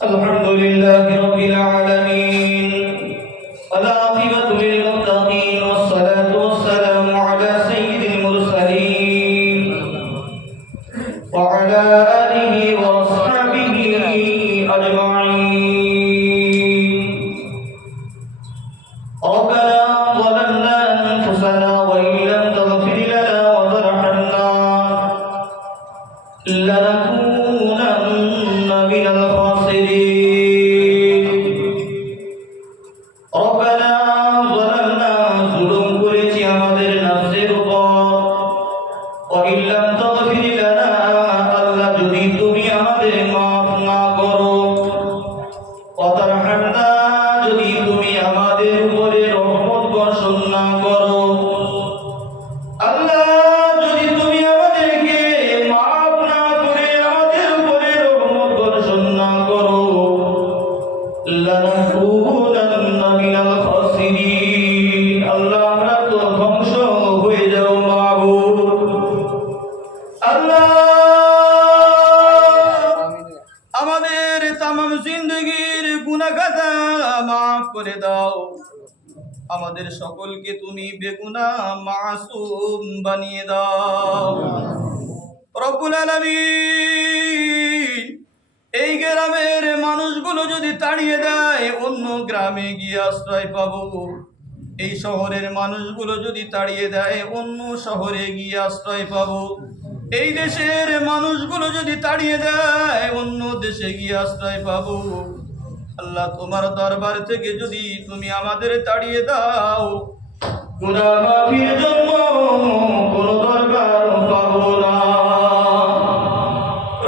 الحمد لله رب العالمين والعاقبة للمتقين والصلاة والسلام على سيد المرسلين وعلى آله وأصحابه أجمعين. ربنا ظلمنا أنفسنا وإن لم تغفر لنا وترحمنا لنكونن من الخاسرين. ربنا ظلمنا ظلم করেছি আমাদের নফসের উপর, وإن لم تغفر لنا আল্লাহ যদি তুমি আমাদের মাফ না করো, وترحمنا যদি তুমি আমাদের উপরে রহমত বর্ষণ না করো, আল্লাহ যদি তুমি আমাদেরকে মাফ না করে আমাদের উপরে রহমত বর্ষণ না করো, লানাকুনান্না মিনাল খাসিরিন। আল্লাহ আমরা তো ধ্বংস হয়ে যাব মাবুদ। আল্লাহ আমাদের তামাম জিন্দেগীর গুনাহ খাতা মাফ করে দাও। আমাদের সকলকে তুমি বেগুনাহ মাসুম বানিয়ে দাও রব্বুল আলামিন। এই গ্রামের মানুষগুলো যদি তাড়িয়ে দেয় অন্য গ্রামে গিয়ে আশ্রয় পাবো, এই শহরের মানুষগুলো যদি তাড়িয়ে দেয় অন্য শহরে গিয়ে আশ্রয় পাবো, এই দেশের মানুষগুলো যদি তাড়িয়ে দেয় অন্য দেশে গিয়ে আশ্রয় পাবো। আল্লাহ তোমার দরবার থেকে যদি তুমি আমাদের তাড়িয়ে দাও, গুনাহ মাফির জন্য কোনো দরবার পাবো না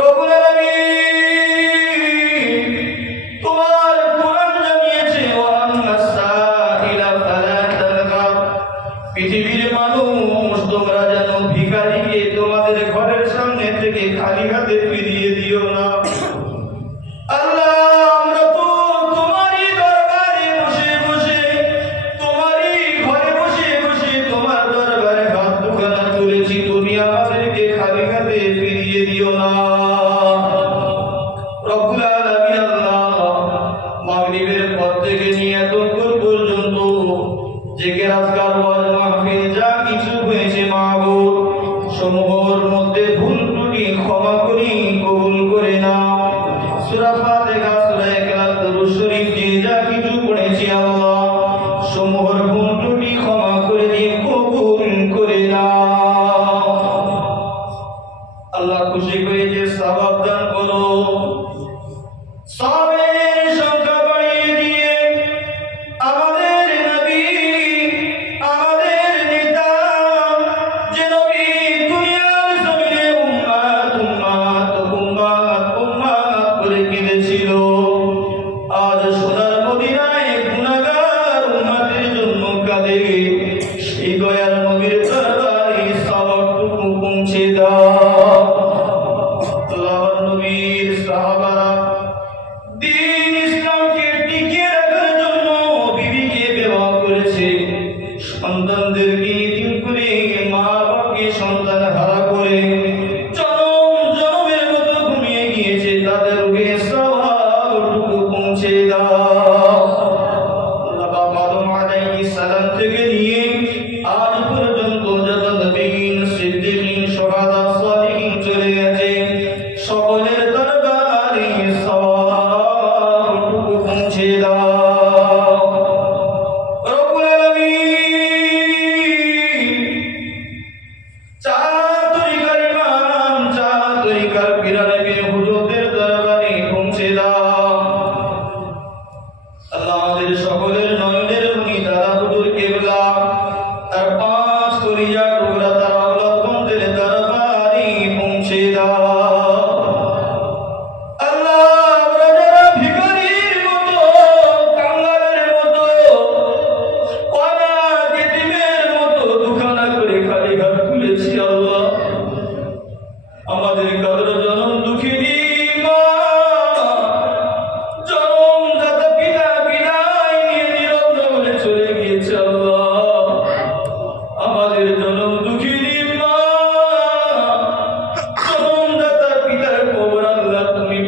রব্বুল আলামিন। তোমার কোরআন জানিয়েছে ওয়ান্নাস সাইলা ফালা তালগা, পৃথিবীর মানুষ তোমরা যেন ভিখারিকে তোমাদের ঘরের সামনে থেকে খালি হাতে ফিরিয়ে দিও না। আল্লাহ আমরা তো তোমারই দরবারে বসে বসে, তোমারই ঘরে বসে বসে তোমার দরবারে হাত দুখানা তুলেছি, তুমি আমাদেরকে খালি হাতে ফিরিয়ে দিও না রব্বুল আলামিন। আল্লাহ মাগরিবের পর থেকে নিয়ে এতক্ষণ পর্যন্ত জিকির আজকার ওয়াজ মাহফিল যা কিছু হয়েছে মাবুদ, সমূহের মধ্যে ভুল ত্রুটি ক্ষমা করি, কবুল করে নাও। সূরা ফাতিহা, সূরা ইখলাস, দরুদ শরীফ দিয়ে যা কিছু পড়েছি আল্লাহ, সমূহের ভুল ত্রুটি ক্ষমা করে দিয়ে কবুল করে নাও। আল্লাহ খুশি হয়ে যে সওয়াব দান করো, সওয়াবের সংখ্যা বাড়িয়ে দিয়ে আমাদের নবী, আমাদের নেতা যে নবী দুনিয়ার জমিনে উম্মাত উম্মাত উম্মাত উম্মাত করে কেঁদেছিল, আজ সোনার মদিনায় গুনাহগার উম্মতের জন্য কাঁদে। সেই দয়ার নবীর দরবারে সওয়াবটুকু পৌঁছে দাও। আল্লাহর নবীর সাহাবারা দ্বীন ইসলামকে টিকিয়ে রাখার জন্য বিবিকে বিবাহ করেছে, সন্তানদেরকে এতিম করে, মা বাবাকে সন্তান হারা করে জনম জনমের মতো ঘুমিয়ে গিয়েছে, তাদের রূহে সওয়াবটুকু পৌঁছে দাও। আল্লাহ আদম আলাইহিস সালাম থেকে নিয়ে আজ পর্যন্ত যত নবীন, সিদ্দিকীন, শুহাদা, সালিহিন চলে গেছে, সকলের দরবারে সওয়াবটুকু পৌঁছে দাও রব্বুল আলামিন। চার তরিকার ইমাম, চার তরিকার পীর আলেম হুজুরদের দরবারে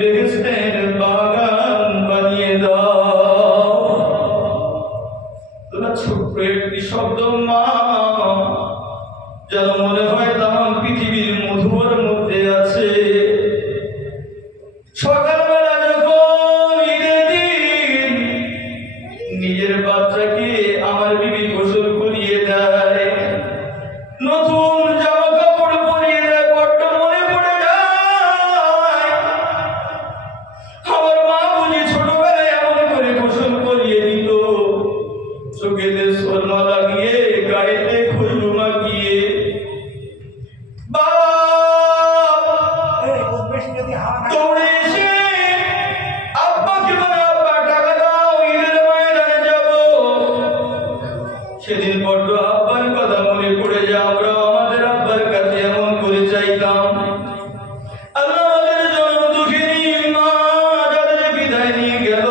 বেহেশতের বাগান বানিয়ে দাও। তোরা ছোট্ট একটি শব্দ মা, যেন মনে হয় তাম পৃথিবীর মধুর মধ্যে আছে। সকালবেলা যখন ঈদের দিন নিজের বাচ্চাকে আমার বিবি গোসল করিয়ে দেয়, নতুন জামা কাপড় পরিয়ে দেয়, বড্ড মনে পড়ে যায় আমার মা বুঝি ছোটবেলায় এমন করে গোসল করিয়ে দিত, চোখেতে সুরমা লাগিয়ে, গায়েতে খুশবু মাখিয়ে। দৌড়ে এসে আব্বাকে বলে, আব্বা টাকা দাও, ঈদের ময়দানে যাব। সেদিন বড্ড আব্বার কথা মনে পড়ে যায়, আমরা আমাদের আব্বার কাছে এমন করে চাইতাম। আল্লাহ আমাদের জনম দুঃখিনী মা যাদের বিদায় নিয়ে গেল,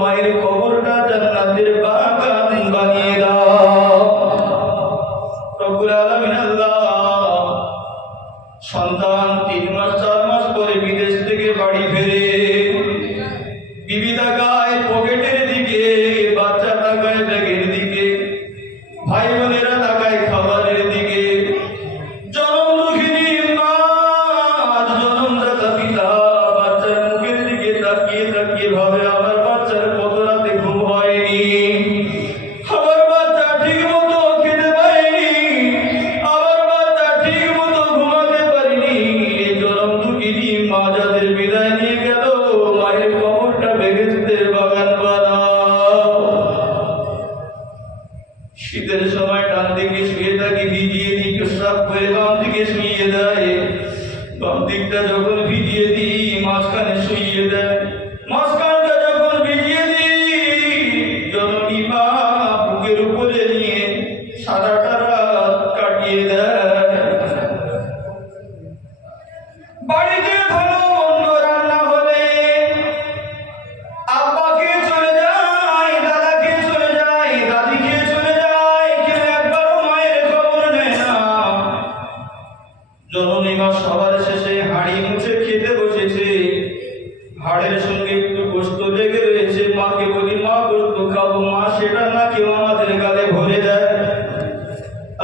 মায়ের কবরটা জান্নাতের বাগান বানিয়ে দাও। রব্বুল আলামিন আল্লাহ সন্তান 3 মাস 4 মাস পরে বিদেশ থেকে বাড়ি ফেরে, বিবি তাকায় পকেটের দিকে, বাচ্চা তাকায় ব্যাগের দিকে, ভাই বোনেরা তাকায় খাবারের দিকে। জনম দুঃখিনী মা, জনমদাতা পিতা বাচ্চার মুখের দিকে তাকিয়ে তাকিয়ে ভাবে, আমার বাচ্চার কত রাতে ঘুম হয়নি, আমার বাচ্চা ঠিক মতো খেতে পারেনি, আমার বাচ্চা ঠিক মতো ঘুমাতে পারেনি। জনম দুঃখিনী মা যাদের বিদায় নিয়ে গেল, মায়ের কবরটা বেহেশতের বাগান বানাও। শীতের সময় ডান দিকে শুয়ে থাকি, ভিজিয়ে দিই, প্রস্রাব করে বাম দিকে শুয়ে দেয়, বাম দিকটা যখন ভিজিয়ে দিই মাঝখানে শুয়ে দেয়, মাঝখানটা যখন ভিজিয়ে দিই জননী মা বুকের উপরে নিয়ে সারাটা রাত কাটিয়ে দেয়। বাড়িতে ভালো মন্দ রান্না হলে আব্বা খেয়ে চলে যায়, দাদা খেয়ে চলে যায়, দাদি খেয়ে চলে যায়, কেউ একবারও মায়ের খবর নেয় না। জননী মা সবার শেষে হাঁড়ি মুছে খেতে বসেছে, হাড়ের সঙ্গে একটু গোস্ত লেগে রয়েছে, মাকে বলি মা গোস্ত খাবো, মা সেটা না কেউ আমাদের গালে ভরে দেয়।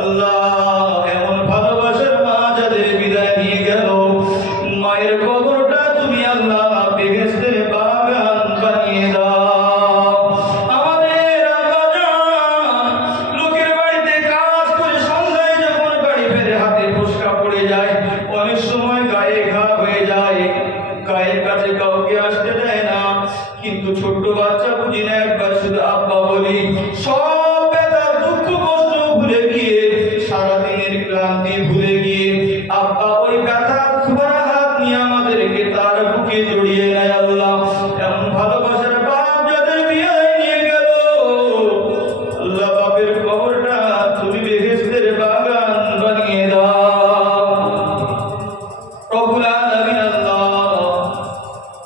আল্লাহ এমন ভালোবাসার মা যাদের বিদায় নিয়ে গেল, মায়ের কবরটা তুমি আল্লাহ বেহেশতের বাগান বানিয়ে দাও। আমাদের আব্বাজান লোকের বাড়িতে কাজ করে সন্ধ্যায় যখন বাড়ি ফেরে হাতে ফোস্কা পড়ে যায়, অনেক সময় গায়ে ঘা হয়ে যায়, গায়ের কাছে কাউকে আসতে দেয় না, কিন্তু ছোট্ট বাচ্চা বুঝি না, একবার শুধু আব্বা বলি, সব ব্যথা দুঃখ কষ্ট ভুলে গিয়ে, সারাদিনের ক্লান্তি ভুলে গিয়ে আব্বা ওই ব্যথা ভরা হাত নিয়ে আমাদেরকে তার বুকে জড়িয়ে নেয়। আল্লাহ এমন ভালোবাসার বাপ যাদের বিয়ে নিয়ে গেল, আল্লাহ বাপের কবরটা তুমি বেহেশতের বাগান বানিয়ে দাও। রব্বুল আলামিন আল্লাহ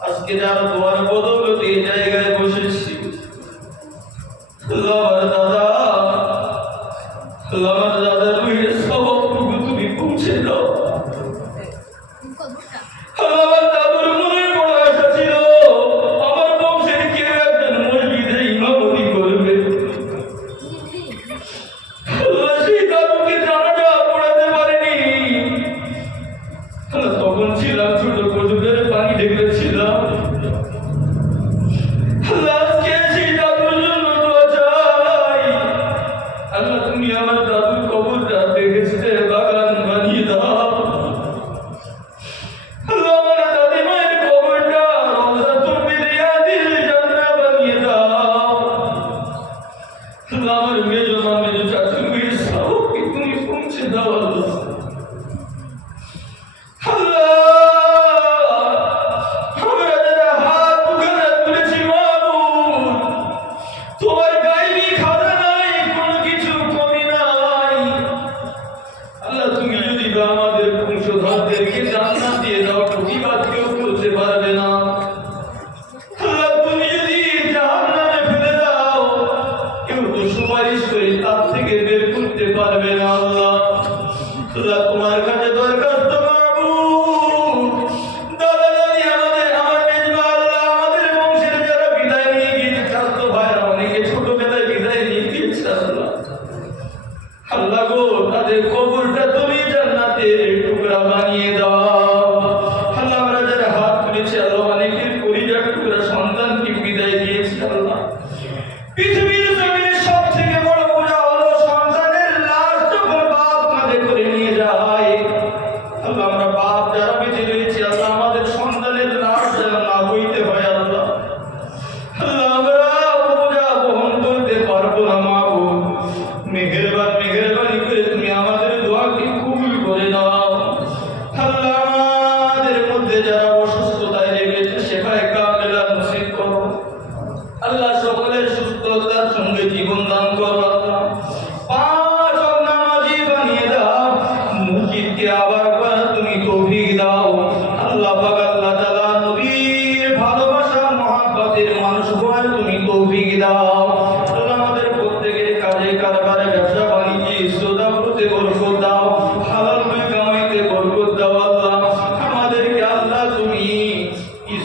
আজকে যার দোয়ার বদৌলতে এই জায়গায় বসেছি, আল্লাহ আমার দাদা, আল্লাহ আমার দাদার রুহের সবকটুকু তুমি পৌঁছে দাও। আল্লাহ আমার দাদুর মনে বড় আশা ছিল আমার বংশের কেউ একজন মসজিদে ইমামতি করবে। আল্লাহ সেই দাদুকে জানাজা পড়াতে পারেনি। আল্লাহ তখন ছিলাম ছোট, কচুদের পানি ঢেকেছিলাম,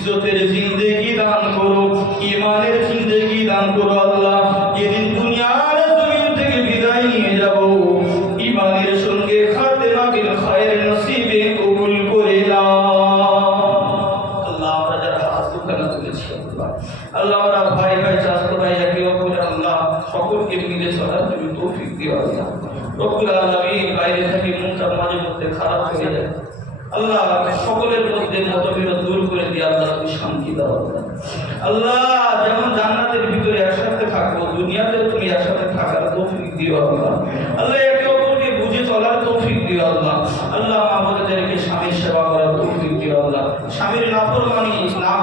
ইজ্জতের জিন্দেগি দান করো, ঈমানের জিন্দেগি দান করো আল্লাহ। যেদিন দুনিয়ার জমিন থেকে বিদায় নিয়ে যাব, ঈমানের সঙ্গে খাতেমা বিল খায়র নসিবে কবুল করে নাও আল্লাহ। আমরা যারা হাত দুখানা তুলেছি আল্লাহ, আল্লাহ আমরা ভাই ভাই চাচতো ভাই একে অপরে আল্লাহ সকলকে মিলে চলার তুমি তৌফিক দিও আল্লাহ। রব্বুল আলামিন বাইরে থেকে মুনকার মাঝে মধ্যে খারাপ হয়ে যায় আল্লাহ, সকলের মধ্যে মতবিরোধ দূর করে দিয়ে আল্লাহ তুমি শান্তি দাও আল্লাহ। যেমন জান্নাতের ভিতরে একসাথে থাকবো, দুনিয়াতেও তুমি একসাথে থাকার তৌফিক দিও আল্লাহ। আল্লাহ একে অপরকে বুঝে চলার তৌফিক দিও আল্লাহ। আল্লাহ আমাদেরকে স্বামীর সেবা করার তৌফিক দিও আল্লাহ। স্বামীর নাফরমানি না